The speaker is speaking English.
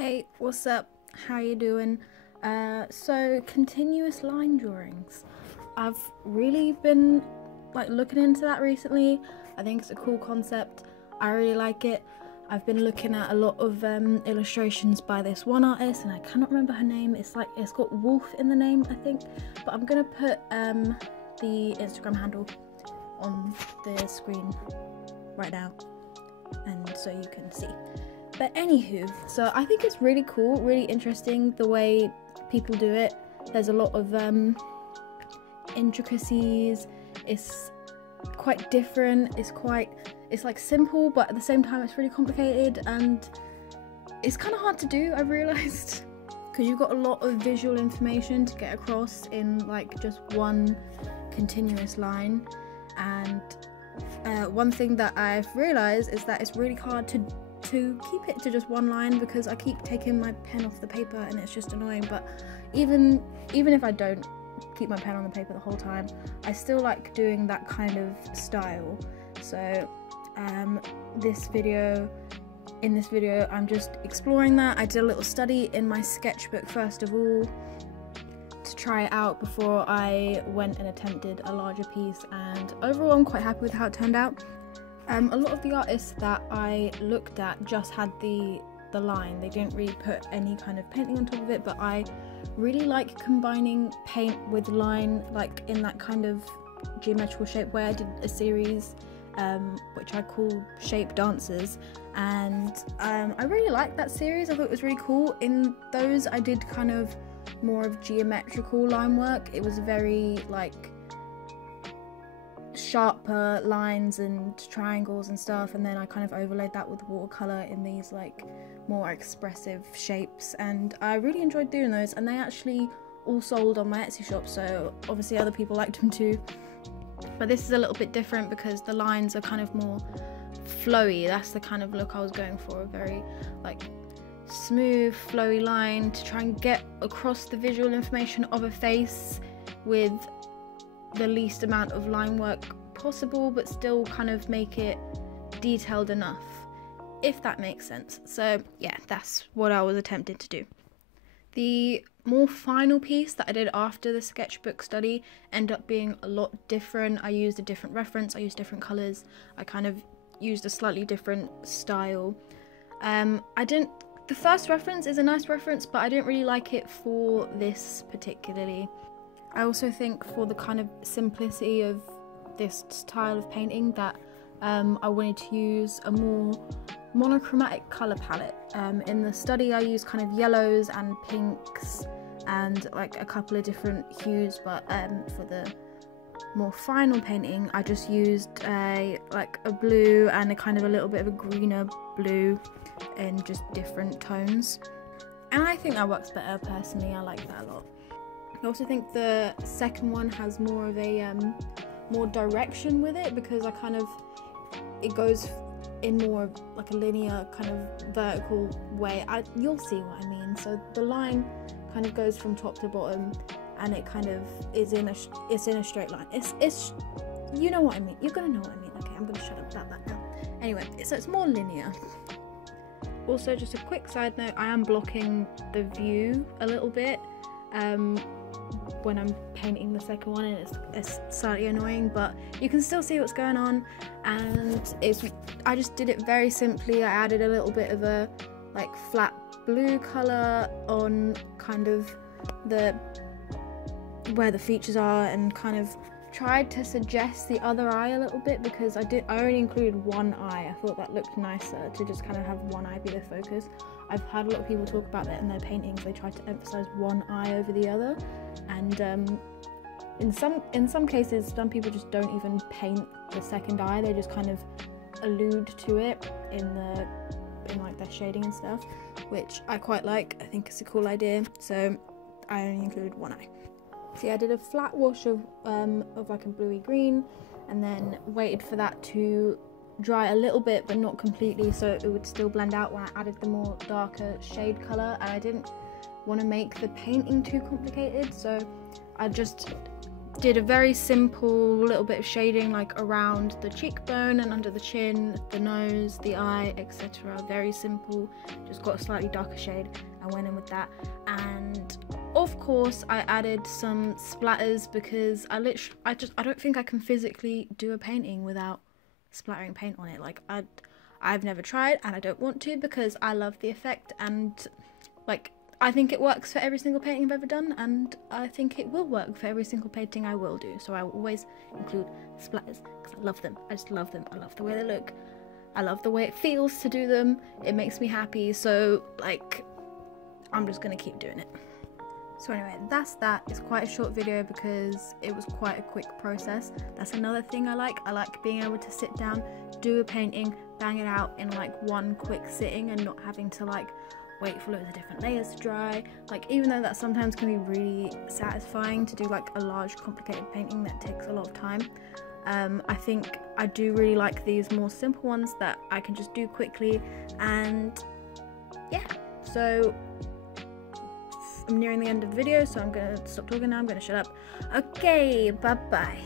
Hey, what's up? How you doing? So continuous line drawings. I've really been looking into that recently. I think it's a cool concept. I really like it. I've been looking at a lot of illustrations by this one artist, and I cannot remember her name. It's got Wolf in the name, I think. But I'm gonna put the Instagram handle on the screen right now, and so you can see. But anywho, so I think it's really cool, really interesting the way people do it. There's a lot of intricacies. It's quite different. It's like simple, but at the same time it's really complicated, and it's kind of hard to do, I've realized, because you've got a lot of visual information to get across in like just one continuous line. And one thing that I've realized is that it's really hard to keep it to just one line, because I keep taking my pen off the paper and it's just annoying. But even if I don't keep my pen on the paper the whole time, I still like doing that kind of style. So in this video I'm just exploring that. I did a little study in my sketchbook first of all to try it out before I went and attempted a larger piece, and overall I'm quite happy with how it turned out. A lot of the artists that I looked at just had the line. They didn't really put any kind of painting on top of it, but I really like combining paint with line, like in that kind of geometrical shape way. I did a series which I call Shape Dancers, and I really liked that series. I thought it was really cool. In those I did kind of more of geometrical line work. It was very like sharper lines and triangles and stuff, and then I kind of overlaid that with watercolor in these like more expressive shapes, and I really enjoyed doing those, and they actually all sold on my Etsy shop, so obviously other people liked them too. But this is a little bit different because the lines are kind of more flowy. That's the kind of look I was going for, a very like smooth flowy line to try and get across the visual information of a face with the least amount of line work possible, but still kind of make it detailed enough, if that makes sense. So yeah, that's what I was attempting to do. The more final piece that I did after the sketchbook study ended up being a lot different. I used a different reference, I used different colours, I kind of used a slightly different style. The first reference is a nice reference, but I didn't really like it for this particularly. I also think for the kind of simplicity of this style of painting that I wanted to use a more monochromatic colour palette. In the study I used kind of yellows and pinks and like a couple of different hues, but for the more final painting I just used a blue and a kind of a little bit of a greener blue in just different tones, and I think that works better personally. I like that a lot. I also think the second one has more of a more direction with it, because it goes in more of like a linear kind of vertical way. You'll see what I mean. So the line kind of goes from top to bottom, and it kind of is in a straight line. It's you know what I mean. You're gonna know what I mean. Okay, I'm gonna shut up about that now. Anyway, so it's more linear. Also, just a quick side note, I am blocking the view a little bit when I'm painting the second one, and it's slightly annoying, but you can still see what's going on. And I just did it very simply. I added a little bit of a like flat blue colour on kind of where the features are, and kind of tried to suggest the other eye a little bit, because I only included one eye. I thought that looked nicer to just kind of have one eye be the focus. I've had a lot of people talk about that in their paintings. They try to emphasize one eye over the other, and in some cases some people just don't even paint the second eye. They just kind of allude to it in like their shading and stuff, which I quite like. I think it's a cool idea, so I only included one eye. So yeah, I did a flat wash of like a bluey green, and then waited for that to dry a little bit but not completely, so it would still blend out when I added the more darker shade colour. And I didn't want to make the painting too complicated, so I just did a very simple little bit of shading like around the cheekbone and under the chin, the nose, the eye, etc. Very simple, just got a slightly darker shade and went in with that. And of course I added some splatters because I don't think I can physically do a painting without splattering paint on it. Like I've never tried, and I don't want to, because I love the effect, and like I think it works for every single painting I've ever done, and I think it will work for every single painting I will do. So I will always include splatters because I love them. I just love them. I love the way they look. I love the way it feels to do them. It makes me happy. So like, I'm just gonna keep doing it. So anyway, that's that. It's quite a short video because it was quite a quick process. That's another thing I like. I like being able to sit down, do a painting, bang it out in like one quick sitting, and not having to like wait for loads of different layers to dry. Like, even though that sometimes can be really satisfying to do like a large complicated painting that takes a lot of time, I think I do really like these more simple ones that I can just do quickly. And yeah, so I'm nearing the end of the video, so I'm gonna stop talking now. I'm gonna shut up. Okay, bye bye.